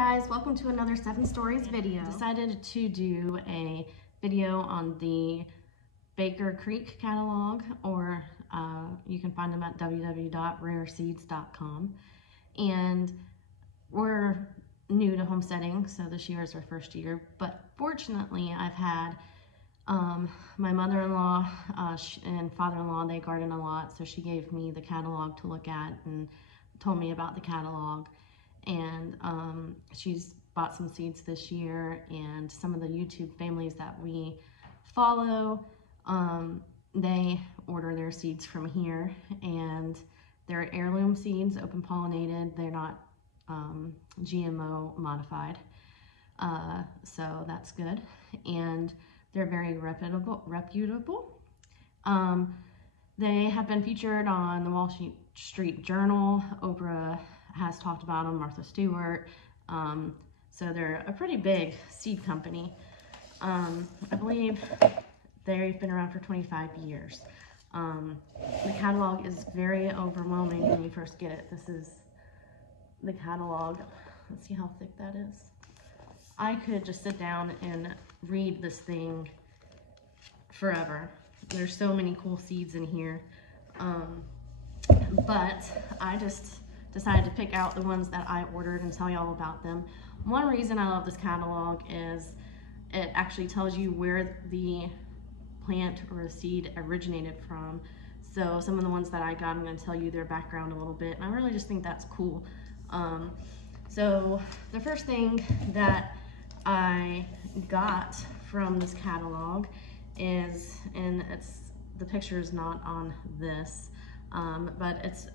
guys, welcome to another 7 Stories video. Decided to do a video on the Baker Creek catalog, or you can find them at www.rareseeds.com. And we're new to homesteading, so this year is our first year, but fortunately I've had my mother-in-law and father-in-law, they garden a lot, so she gave me the catalog to look at and told me about the catalog. And she's bought some seeds this year, and some of the YouTube families that we follow, they order their seeds from here, and they're heirloom seeds, open pollinated. They're not GMO modified, so that's good, and they're very reputable. They have been featured on the Wall Street Journal. Oprah has talked about them, Martha Stewart. So they're a pretty big seed company. I believe they've been around for 25 years. The catalog is very overwhelming when you first get it. This is the catalog. Let's see how thick that is. I could just sit down and read this thing forever. There's so many cool seeds in here. But I just decided to pick out the ones that I ordered and tell you all about them. One reason I love this catalog is it actually tells you where the plant or the seed originated from. So some of the ones that I got, I'm going to tell you their background a little bit, and I really just think that's cool. So the first thing that I got from this catalog is, and the picture is not on this, but it's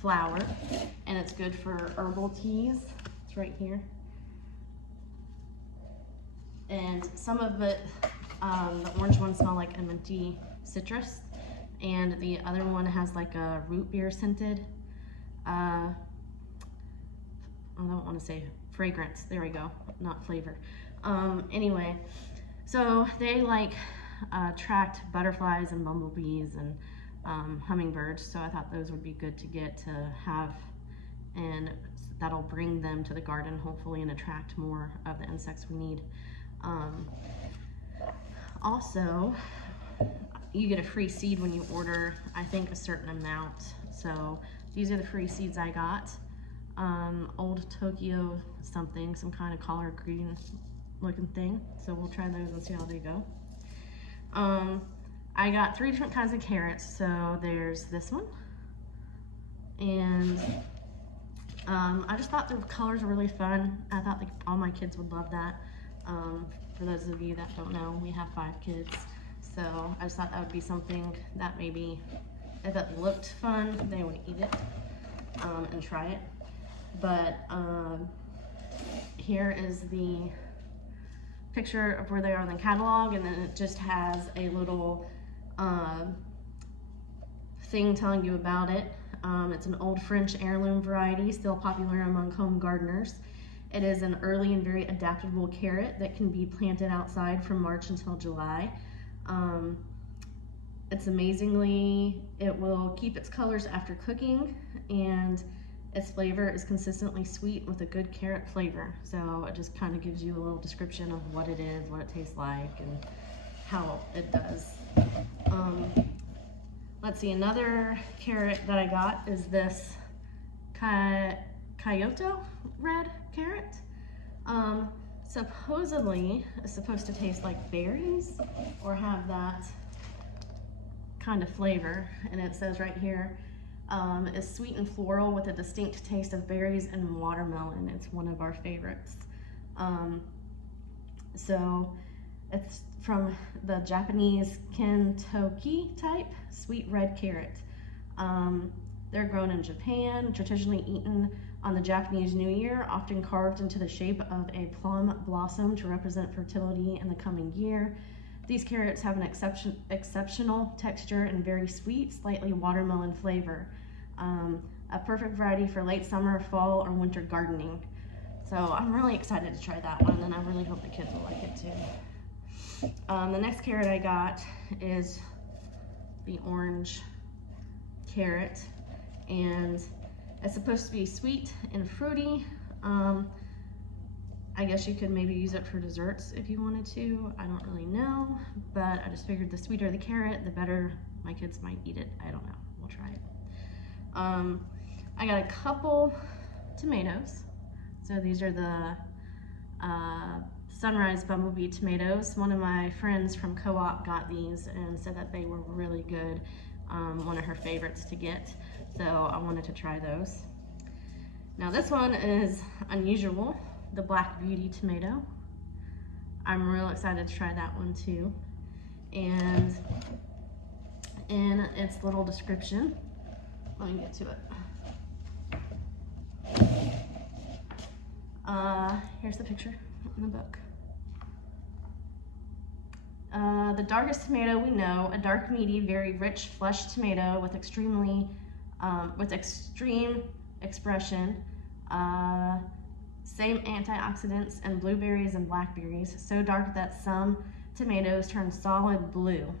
flour, and it's good for herbal teas. It's right here. And some of it, the orange one smell like a minty citrus, and the other one has like a root beer scented, I don't want to say fragrance, there we go, not flavor. Anyway, so they attract butterflies and bumblebees and hummingbirds, so I thought those would be good to get to have, and that'll bring them to the garden hopefully and attract more of the insects we need. Also, you get a free seed when you order, I think, a certain amount. So these are the free seeds I got. Old Tokyo something, some kind of collard green looking thing. So we'll try those and see how they go. I got 3 different kinds of carrots. So there's this one, and I just thought the colors were really fun. I thought all my kids would love that. For those of you that don't know, we have 5 kids, so I just thought that would be something that maybe, if it looked fun, they would eat it and try it. But here is the picture of where they are in the catalog, and then it just has a little thing telling you about it. It's an old French heirloom variety, still popular among home gardeners. It is an early and very adaptable carrot that can be planted outside from March until July. It's amazingly, it will keep its colors after cooking, and its flavor is consistently sweet with a good carrot flavor. So it just kind of gives you a little description of what it is, what it tastes like, and how it does. Let's see, another carrot that I got is this Kyoto red carrot. Supposedly it's supposed to taste like berries or have that kind of flavor, and it says right here, is sweet and floral with a distinct taste of berries and watermelon. It's one of our favorites. So it's from the Japanese Kentoki type sweet red carrot. They're grown in Japan, traditionally eaten on the Japanese New Year, often carved into the shape of a plum blossom to represent fertility in the coming year. These carrots have an exceptional texture and very sweet, slightly watermelon flavor. A perfect variety for late summer, fall, or winter gardening. So I'm really excited to try that one, and I really hope the kids will like it too. The next carrot I got is the orange carrot, and it's supposed to be sweet and fruity. I guess you could maybe use it for desserts if you wanted to. I don't really know, but I just figured the sweeter the carrot, the better my kids might eat it. I don't know. We'll try it. I got a couple tomatoes. So these are the Sunrise Bumblebee tomatoes. One of my friends from Co-op got these and said that they were really good. One of her favorites to get. So I wanted to try those. Now this one is unusual, the Black Beauty tomato. I'm real excited to try that one too. And in its little description, let me get to it. Here's the picture in the book. The darkest tomato we know, a dark, meaty, very rich, fleshed tomato with extreme expression, same antioxidants and blueberries and blackberries, so dark that some tomatoes turn solid blue,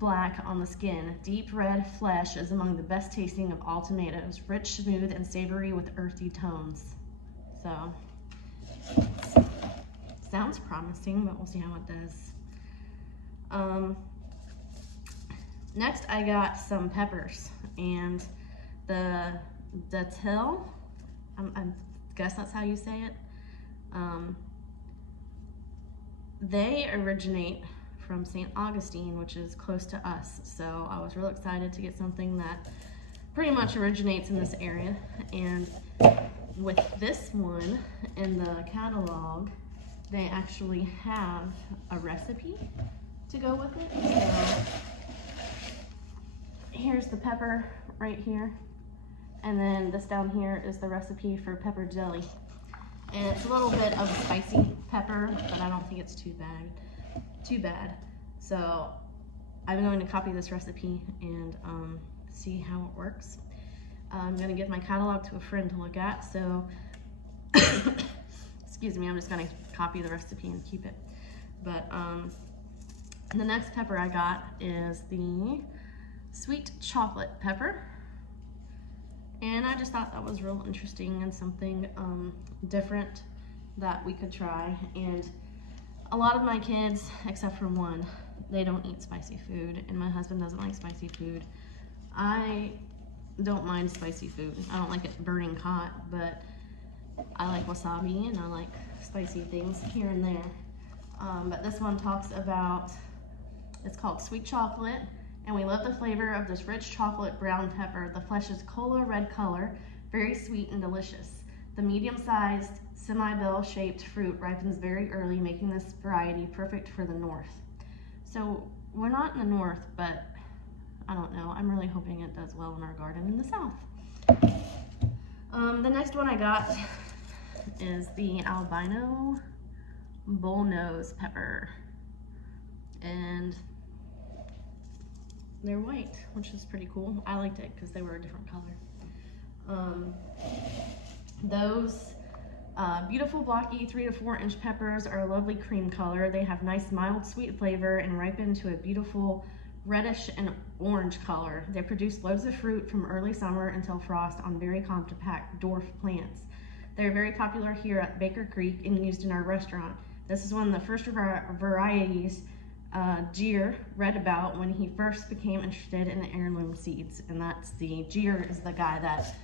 black on the skin. Deep red flesh is among the best tasting of all tomatoes, rich, smooth, and savory with earthy tones. So, sounds promising, but we'll see how it does. Next I got some peppers, and the datil, I guess that's how you say it. They originate from St. Augustine, which is close to us. So I was real excited to get something that pretty much originates in this area. And with this one in the catalog, they actually have a recipe to go with it. So here's the pepper right here. And then this down here is the recipe for pepper jelly. And it's a little bit of spicy pepper, but I don't think it's too bad. So I'm going to copy this recipe and see how it works. I'm going to give my catalog to a friend to look at, so excuse me, I'm just going to copy the recipe and keep it. But the next pepper I got is the sweet chocolate pepper. And I just thought that was real interesting and something different that we could try. And a lot of my kids, except for one, they don't eat spicy food, and my husband doesn't like spicy food. I don't mind spicy food. I don't like it burning hot, but I like wasabi and I like spicy things here and there. But this one talks about, it's called sweet chocolate. And we love the flavor of this rich chocolate brown pepper. The flesh is cola red color, very sweet and delicious. The medium-sized, semi-bell-shaped fruit ripens very early, making this variety perfect for the north. So we're not in the north, but I don't know. I'm really hoping it does well in our garden in the south. The next one I got is the albino bullnose pepper. And they're white, which is pretty cool. I liked it because they were a different color. Those beautiful blocky 3 to 4 inch peppers are a lovely cream color. They have nice mild sweet flavor and ripen to a beautiful reddish and orange color. They produce loads of fruit from early summer until frost on very compact dwarf plants. They're very popular here at Baker Creek and used in our restaurant. This is one of the first varieties Jeer read about when he first became interested in the heirloom seeds, and that's Jeer is the guy that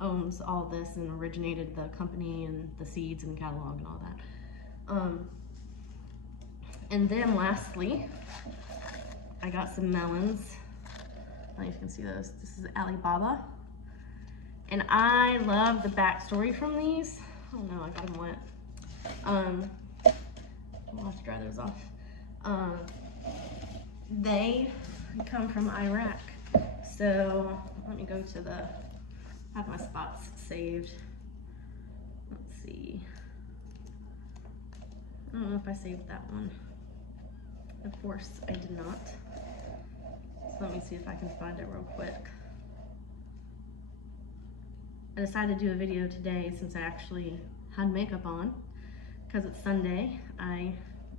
owns all this and originated the company and the seeds and catalog and all that. And then lastly, I got some melons. I don't know if you can see those. This is Alibaba, and I love the backstory from these. Oh no, I got them wet. I'll have to dry those off. They come from Iraq. So let me go to I have my spots saved. Let's see. I don't know if I saved that one. Of course I did not. So let me see if I can find it real quick. I decided to do a video today since I actually had makeup on. Because it's Sunday, I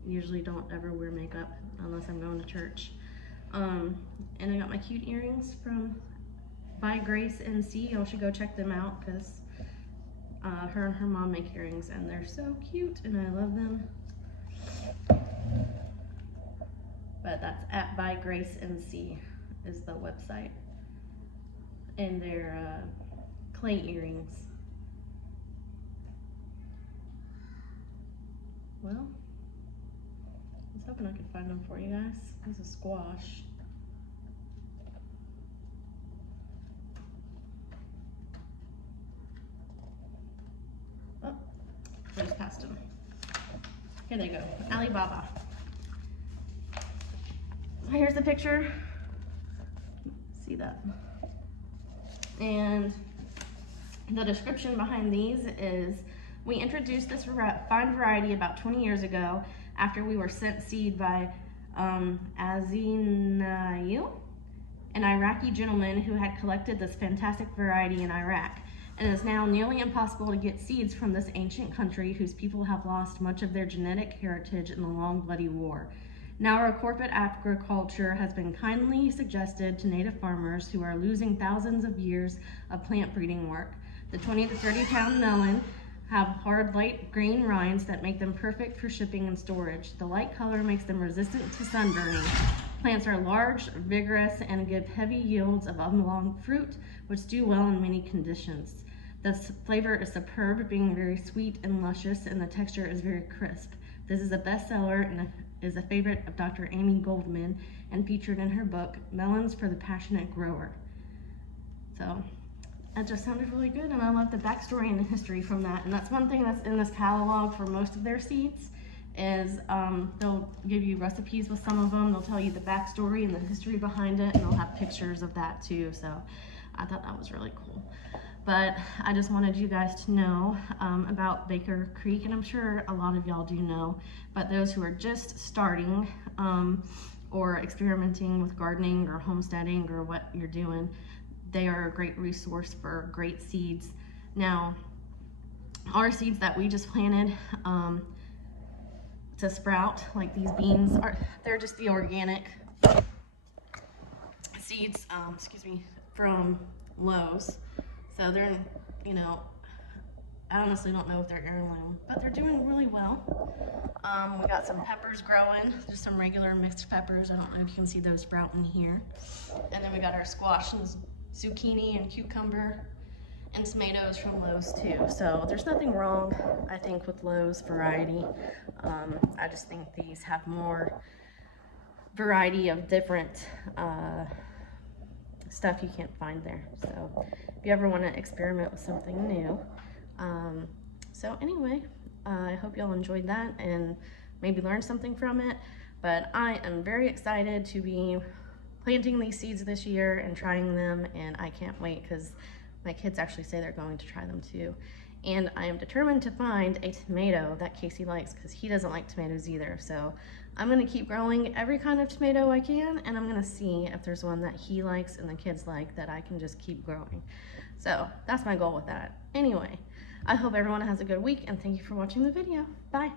usually don't ever wear makeup unless I'm going to church. And I got my cute earrings from by Grace NC. Y'all should go check them out because her and her mom make earrings and they're so cute and I love them. But that's at by Grace NC is the website. And they're clay earrings. Well, I was hoping I could find them for you guys. There's a squash. Oh, I just passed them. Here they go, Alibaba. Here's the picture. See that? And the description behind these is, we introduced this fine variety about 20 years ago after we were sent seed by Azinail, an Iraqi gentleman who had collected this fantastic variety in Iraq. It is now nearly impossible to get seeds from this ancient country whose people have lost much of their genetic heritage in the long bloody war. Now our corporate agriculture has been kindly suggested to native farmers who are losing thousands of years of plant breeding work. The 20 to 30 pound melon have hard light green rinds that make them perfect for shipping and storage. The light color makes them resistant to sunburning. Plants are large, vigorous, and give heavy yields of oblong fruit, which do well in many conditions. The flavor is superb, being very sweet and luscious, and the texture is very crisp. This is a bestseller and is a favorite of Dr. Amy Goldman and featured in her book, Melons for the Passionate Grower. So it just sounded really good, and I love the backstory and the history from that. And that's one thing that's in this catalog for most of their seeds is they'll give you recipes with some of them. They'll tell you the backstory and the history behind it, and they'll have pictures of that too. So I thought that was really cool. But I just wanted you guys to know about Baker Creek, and I'm sure a lot of y'all do know, but those who are just starting or experimenting with gardening or homesteading or what you're doing, they are a great resource for great seeds. Now, our seeds that we just planted to sprout, like these beans, they're just the organic seeds, from Lowe's. So they're, you know, I honestly don't know if they're heirloom, but they're doing really well. We got some peppers growing, just some regular mixed peppers. I don't know if you can see those sprouting here. And then we got our squash and zucchini and cucumber and tomatoes from Lowe's too. So there's nothing wrong, I think, with Lowe's variety. I just think these have more variety of different stuff you can't find there. So if you ever want to experiment with something new. So anyway, I hope y'all enjoyed that and maybe learned something from it. But I am very excited to be planting these seeds this year and trying them, and I can't wait because my kids actually say they're going to try them too. And I am determined to find a tomato that Casey likes because he doesn't like tomatoes either. So I'm gonna keep growing every kind of tomato I can, and I'm gonna see if there's one that he likes and the kids like that I can just keep growing. So that's my goal with that. Anyway, I hope everyone has a good week, and thank you for watching the video. Bye.